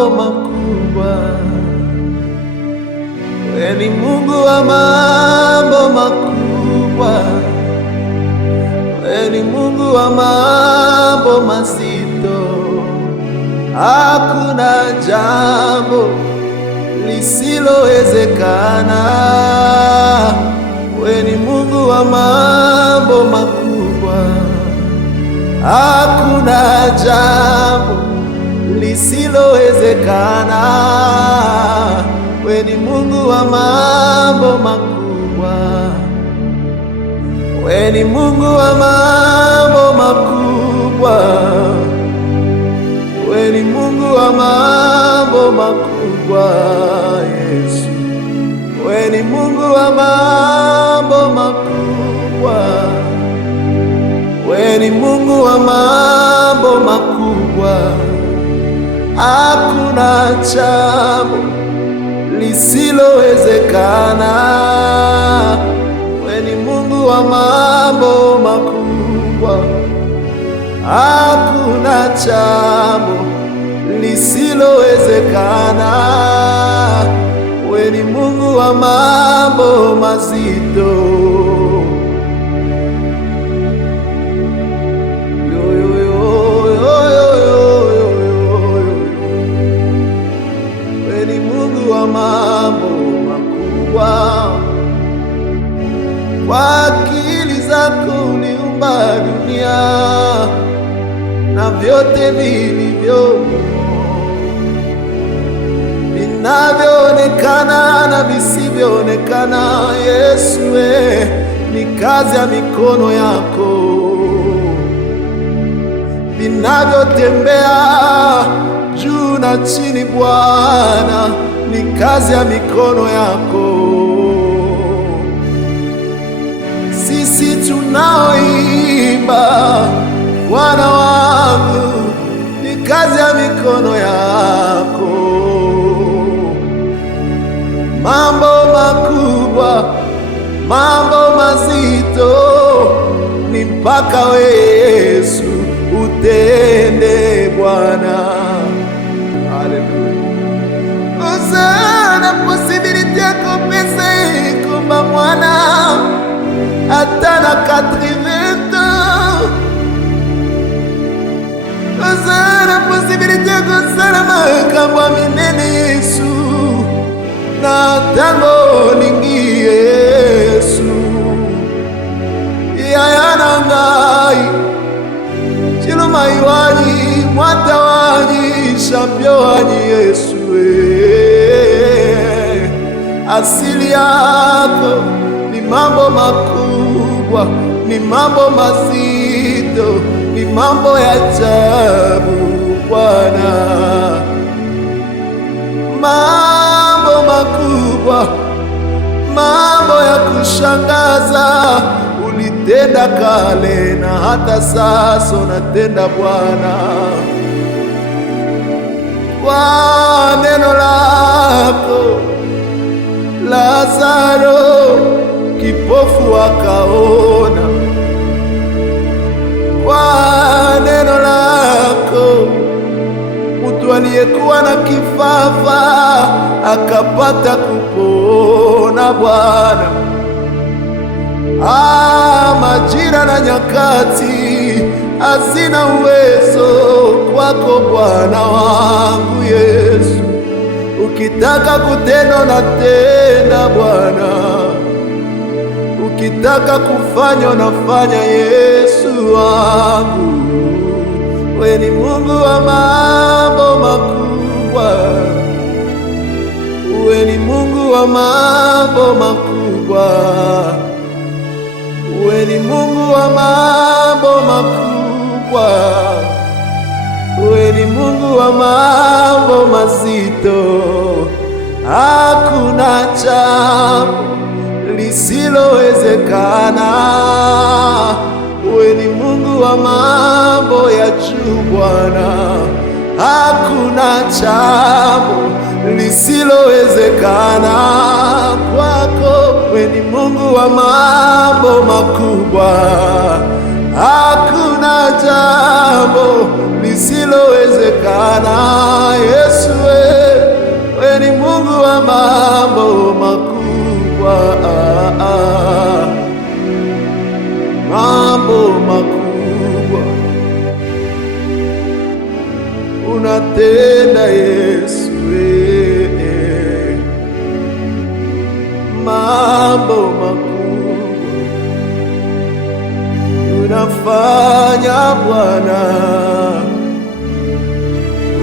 mambo makubwa. Wewe ni Mungu wa mambo makubwa. Wewe ni Mungu wa mambo mazito. Hakuna jambo lisilowezekana. Wewe ni Mungu wa mambo makubwa. Hakuna jambo lisilowezekana. Wewe ni Mungu wa mambo makubwa. Wewe ni Mungu wa mambo makubwa. Wewe ni Mungu wa mambo makubwa, Yesu. Wewe ni Mungu wa mambo makubwa. Wewe ni Mungu wa mambo makubwa. Hakuna jambo lisilowezekana. Wewe ni Mungu wa mambo makubwa. Hakuna jambo lisilowezekana. Wewe ni Mungu wa mambo mazito. Wewe ni Mungu wa mambo makubwa. Kwa akili zako uliumba dunia na vyote vilivyomo, vinavyoonekana na visivyoonekana. Yesu, ni kazi ya mikono yako. Vinavyotembea juu na chini, Bwana, ni kazi ya mikono yako. Sisi tunaoimba, Bwana wangu, ni kazi ya mikono yako. Mambo makubwa, mambo mazito, ni mpaka we Yesu utende, Bwana. Haleluya. Osana possibilité ko pesa komba mwana atana 80 ans. Osana possibilité ko sala makambo minene Yesu na tango lingi Yesu. Yayana ngai chiluma iwani mwata wani shambio wani Yesu. Asili yako ni mambo makubwa, ni mambo mazito, ni mambo ya ajabu, Bwana. Mambo makubwa, mambo ya kushangaza ulitenda kale na hata sasa unatenda, Bwana. Kwa neno lako Lazaro kipofu akaona. Kwa neno lako mtu aliyekuwa na kifafa akapata kupona, Bwana. Majira na nyakati hazina uwezo kwako, Bwana wangu Yesu. Ukitaka kutenda unatenda, Bwana. Ukitaka kufanya unafanya, Yesu wangu. Wewe ni Mungu wa mambo makubwa. Wewe ni Mungu wa mambo makubwa. Wewe ni Mungu wa mambo makubwa. Wewe ni Mungu wa mambo mazito. Hakuna jambo lisilowezekana. Wewe ni Mungu wa mambo ya juu, Bwana. Hakuna jambo lisilowezekana kwako. Wewe ni Mungu wa mambo makubwa. Hakuna jambo lisilowezekana, Yesu. unatenda Yesu, mambo makuu unafanya Bwana,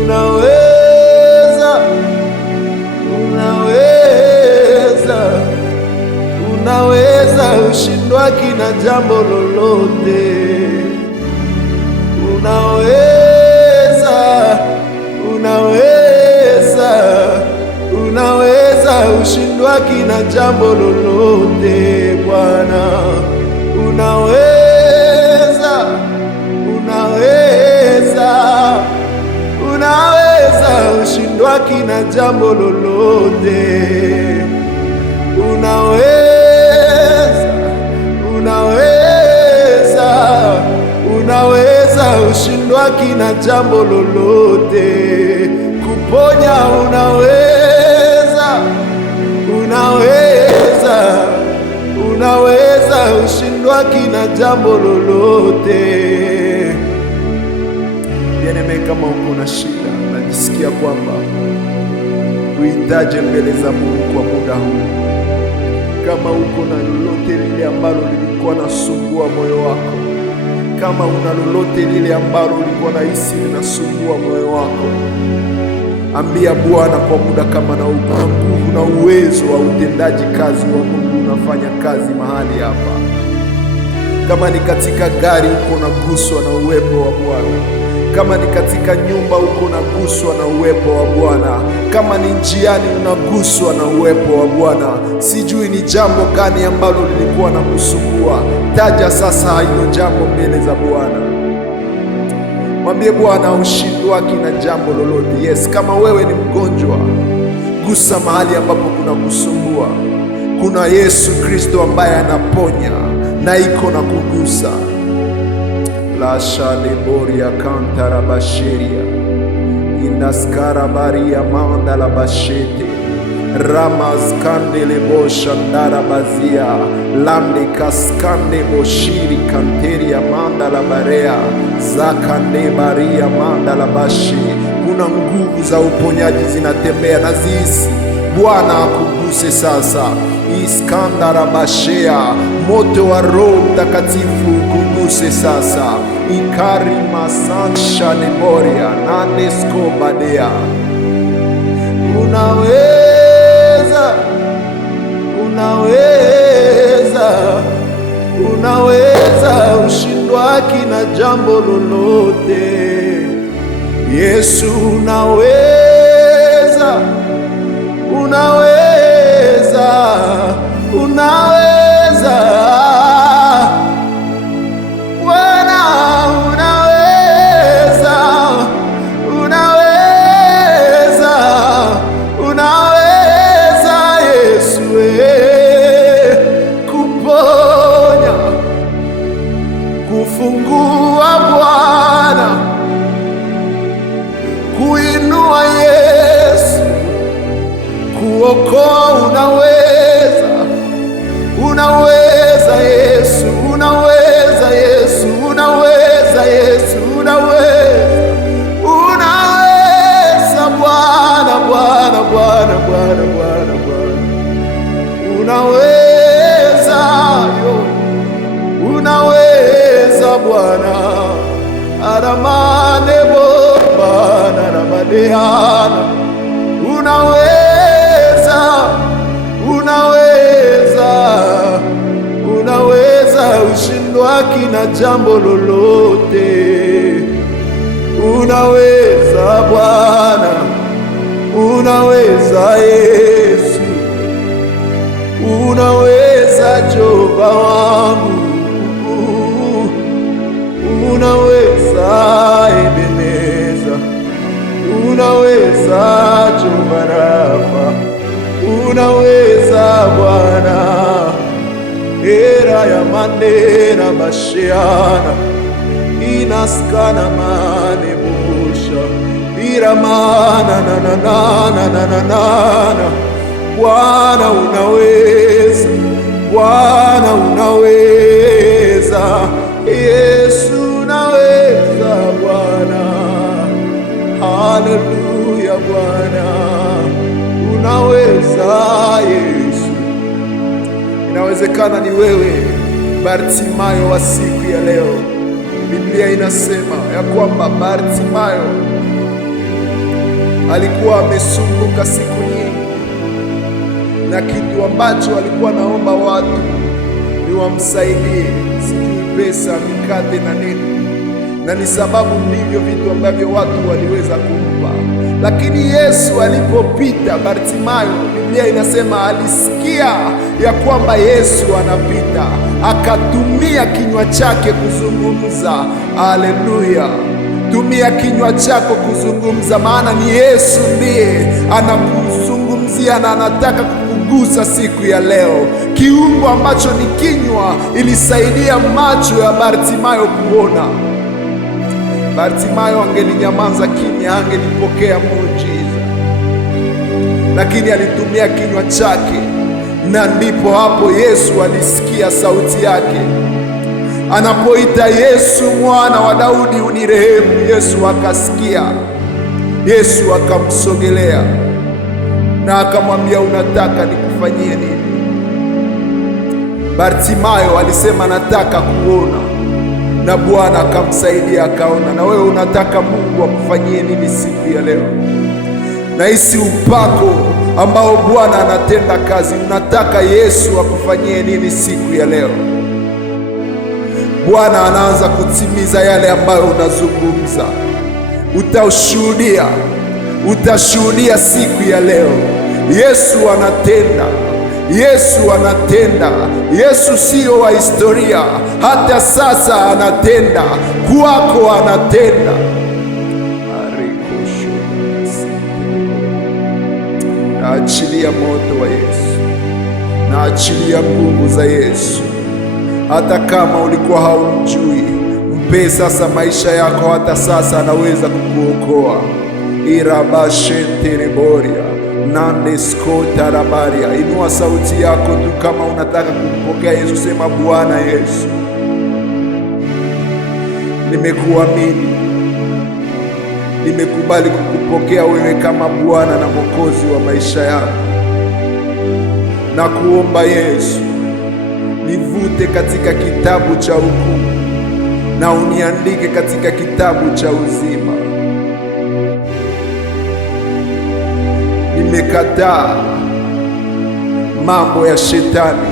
unaweza ushindwaki na jambo lolote, unaweza ushindwaki na jambo lolote Bwana, unaweza ushindwaki na jambo lolote, unaweza ushindwaki na jambo lolote, kuponya unaweza ushindwaki na jambo lolote. Bien-aimé, kama uko na shida, najisikia kwamba uitaje mbele za Mungu kwa muda huu, kama uko na lolote lile ambalo lilikuwa nasumbua moyo wako, kama una lolote lile ambalo ulikuwa nahisi linasumbua moyo wako, ambia Bwana kwa muda kama na nguvu na uwezo wa utendaji kazi wa Mungu unafanya kazi mahali hapa. Kama ni katika gari uko unaguswa na uwepo wa Bwana, kama ni katika nyumba uko unaguswa na uwepo wa Bwana, kama ni njiani unaguswa na uwepo wa Bwana, sijui ni jambo gani ambalo lilikuwa na kusumbua, taja sasa hilo jambo mbele za Bwana. Mwambie Bwana ushindwaki na jambo lolote. Yes, kama wewe ni mgonjwa, gusa mahali ambapo kuna kusumbua. Kuna Yesu Kristo ambaye anaponya na iko na kugusa. La shaleboria kantara basheria inaskara baria manda la bashete ramas kandele bosha ndara bazia lande kaskande boshiri kanteria manda la barea zakande baria manda la bashi. Kuna nguvu za uponyaji zinatembea na zisi. Bwana akuguse sasa. Iskandara bashea, moto wa Roho Mtakatifu kuguse sasa. Ikari masansha neboria nanesko badea. Unaweza ushindwaki na jambo lolote. Yesu unaweza Bwana, unaweza Yesu, kuponya, kufungua Bwana, kuinua Yesu, kuokoa unaweza Yesu, unaweza Bwana, unaweza Bwana, aramane Bwana ramadeana, unaweza ushindwaki na jambo lolote. Unaweza Bwana, unaweza Yesu, unaweza Jehova wangu, unaweza Ebeneza, unaweza Jehova Rafa, unaweza Bwana. Era ya mandera basheana inaskana mane busha iramana na Bwana unaweza Yesu unaweza Bwana. Hallelujah. Bwana, unaweza Yesu. Inawezekana ni wewe Bartimayo wa siku ya leo. Biblia inasema ya kwamba Bartimayo alikuwa amesumbuka siku nyingi, na kitu ambacho alikuwa naomba watu ni wamsaidie, sijui pesa, mikate na nini, na ni sababu ndivyo vitu ambavyo watu waliweza kumpa. Lakini Yesu alipopita, Bartimayo, Biblia inasema alisikia ya kwamba Yesu anapita, akatumia kinywa chake kuzungumza. Haleluya! Tumia kinywa chako kuzungumza, maana ni Yesu ndiye anakuzungumzia na anataka kukugusa siku ya leo. Kiungo ambacho ni kinywa ilisaidia macho ya Bartimayo kuona. Bartimayo angelinyamaza kimya, angelipokea muujiza, lakini alitumia kinywa chake, na ndipo hapo Yesu alisikia sauti yake anapoita, Yesu mwana wa Daudi unirehemu. Yesu akasikia, Yesu akamsogelea na akamwambia, unataka nikufanyie nini? Bartimayo alisema nataka kuona, na Bwana akamsaidia akaona. Na wewe unataka Mungu akufanyie nini siku ya leo? Na hisi upako ambao Bwana anatenda kazi, unataka Yesu akufanyie nini siku ya leo? Bwana anaanza kutimiza yale ambayo unazungumza. Utashuhudia siku ya leo. Yesu anatenda, Yesu anatenda. Yesu sio wa historia, hata sasa anatenda kwako, anatenda. Naachilia moto wa Yesu, naachilia nguvu za Yesu. Hata kama ulikuwa haumjui, mpe sasa maisha yako. Hata sasa anaweza kukuokoa. irabashentereboria nandeskotarabaria. Inua sauti yako tu kama unataka kumpokea Yesu. Sema, Bwana Yesu, nimekuamini, nimekubali kukupokea wewe kama Bwana na Mwokozi wa maisha yangu. Na kuomba Yesu, nivute katika kitabu cha hukumu na uniandike katika kitabu cha uzima. Nimekataa mambo ya shetani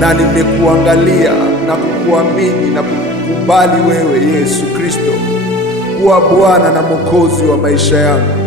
na nimekuangalia na kukuamini na kukubali wewe Yesu Kristo kuwa Bwana na Mwokozi wa maisha yangu.